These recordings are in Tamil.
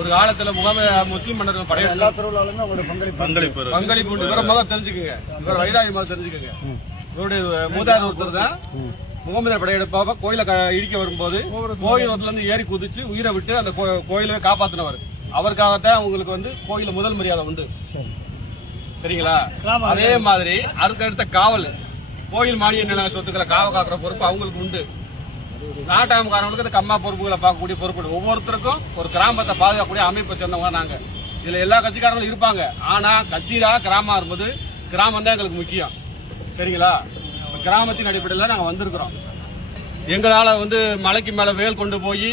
ஒரு காலத்துல முஸ்லீம் மன்னர்கள் படையெடுத்து எல்லா திருவிழாலுமே அவருடைய பங்களிப்பு இவரை முதல் தெரிஞ்சுக்கோங்க. இவர் வைராகி முதல் தெரிஞ்சுக்கோங்க. இவருடைய மூதார் ஒருத்தர் தான் முகமது படையெடுப்பாக கோயிலை இடிக்க வரும்போது கோயில் இருந்து ஏறி குதிச்சு உயிரை விட்டு அந்த கோயிலை காப்பாத்தினவர். அவருக்காகத்தான் உங்களுக்கு கோயில முதல் மரியாதை உண்டு. சரிங்களா? அதே மாதிரி அடுத்த காவல் கோயில் மானிய நில சொத்துக்களை காக்கிற பொறுப்பு அவங்களுக்கு உண்டு. நாட்டாமக்காரங்களுக்கு கம்மா பொறுப்புகளை பார்க்கக்கூடிய பொறுப்பு ஒவ்வொருத்தருக்கும் ஒரு கிராமத்தை பாதுகாக்கக்கூடிய அமைப்பை சேர்ந்தவங்க நாங்க. இதுல எல்லா கட்சிக்காரங்களும் இருப்பாங்க. ஆனா கட்சியில கிராமம் இருக்கும்போது கிராமம் தான் எங்களுக்கு முக்கியம். சரிங்களா? கிராமத்தின் அடிப்படையில் நாங்க வந்திருக்கிறோம். எங்களால மலைக்கு மேல வேல் கொண்டு போய்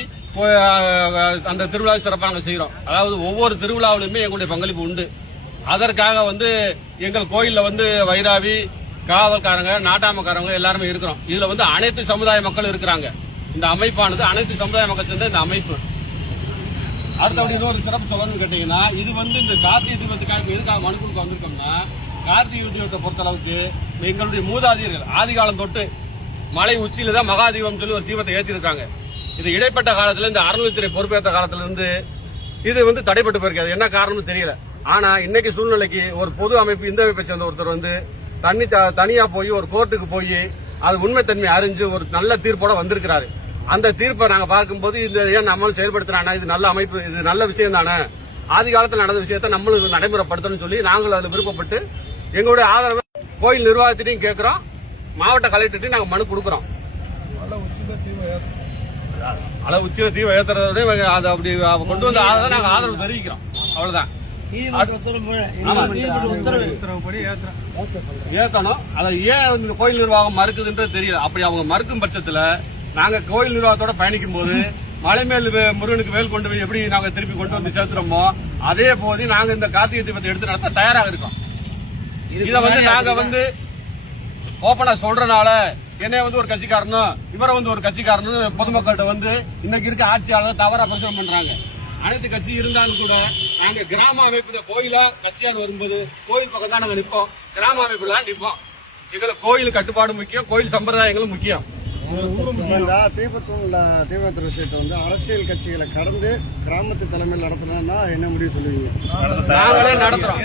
அந்த திருவிழாவை சிறப்பாக செய்யறோம். அதாவது ஒவ்வொரு திருவிழாவிலுமே எங்களுடைய பங்களிப்பு உண்டு. அதற்காக எங்கள் கோயில்ல வைராவி காவல்காரங்க நாட்டாமக்காரங்க எல்லாருமே இருக்கிறோம். இதுல அனைத்து சமுதாய மக்கள் இருக்கிறாங்க. இந்த அமைப்பானது அனைத்து சமுதாய மக்கள் சேர்ந்த இந்த அமைப்பு. அடுத்தபடி இன்னொரு சிறப்பு சொல்லணும்னு கேட்டீங்கன்னா, இது இந்த கார்த்திகை தீபத்துக்காக எதுக்காக மனு கொடுக்க வந்திருக்கோம்னா, கார்த்திகை தீபத்தை பொறுத்த அளவுக்கு எங்களுடைய மூதாதையர்கள் ஆதி காலம் தொட்டு மலை உச்சியில தான் மகாதீபம் சொல்லி ஒரு தீபத்தை ஏற்றிருக்காங்க. இது இடைப்பட்ட காலத்துல இந்த அறநிலைத்துறை பொறுப்பேற்ற காலத்துல இருந்து இது தடைப்பட்டு போயிருக்காது. என்ன காரணம்னு தெரியல. ஆனா இன்னைக்கு சூழ்நிலைக்கு ஒரு பொது அமைப்பு இந்த அமைப்பை சேர்ந்த ஒருத்தர் தனியா போய் ஒரு கோர்ட்டுக்கு போய் அது உண்மைத்தன்மை அறிஞ்சு ஒரு நல்ல தீர்ப்போட வந்திருக்கிறாரு. அந்த தீர்ப்பை நாங்க பார்க்கும்போது இது ஏன் நம்மளும் செயல்படுத்தினா இது நல்ல அமைப்பு, இது நல்ல விஷயம் தானே, ஆதி காலத்தில் நடந்த விஷயத்த நம்மளும் நடைமுறைப்படுத்தணும்னு சொல்லி நாங்களும் அதுல விருப்பப்பட்டு எங்களுடைய ஆதரவு கோயில் நிர்வாகத்திட்டையும் கேட்கிறோம், மாவட்ட கலெக்டர்ட்டையும் நாங்க மனு கொடுக்கிறோம். உச்சில தீவை ஏத்துறதோட அப்படி கொண்டு வந்து நாங்க ஆதரவு தெரிவிக்கிறோம். அவ்வளவுதான். ஏத்தணும். அதை ஏன் கோயில் நிர்வாகம் மறுக்குதுன்றது தெரியல. அப்படி அவங்க மறுக்கும் பட்சத்துல நாங்க கோயில் நிர்வாகத்தோட பயணிக்கும் போது மலைமேல் முருகனுக்கு வேல் கொண்டு போய் எப்படி நாங்க திருப்பி கொண்டு வந்து சேர்த்துறோமோ அதே போது நாங்க இந்த கார்த்திகை தீபத்தை எடுத்து நடத்த தயாராக இருக்கோம். இதை நாங்க ஓபனா சொல்றதுனால என்ன ஒரு கட்சிக்காரனும் இவரை ஒரு கட்சிக்காரனும் பொதுமக்கள்கிட்ட இன்னைக்கு இருக்க ஆட்சியாளர் தவறா பிரச்சனை பண்றாங்க. அனைத்து கட்சி இருந்தாலும் கூட நாங்க கிராம அமைப்பு கோயிலா கட்சியான்னு வரும்போது கோயில் பக்கம் தான் நாங்க நிற்போம். கிராம அமைப்புல நிற்போம். எங்களுக்கு கோயில் கட்டுப்பாடு முக்கியம், கோயில் சம்பிரதாயங்களும் முக்கியம். தீபத்திர விஷயத்தை அரசியல் கட்சிகளை கடந்து கிராமத்து தலைமையில் நடத்தணும்னா என்ன முடிவு சொல்லுவீங்க? நாங்களே நடத்துறோம்.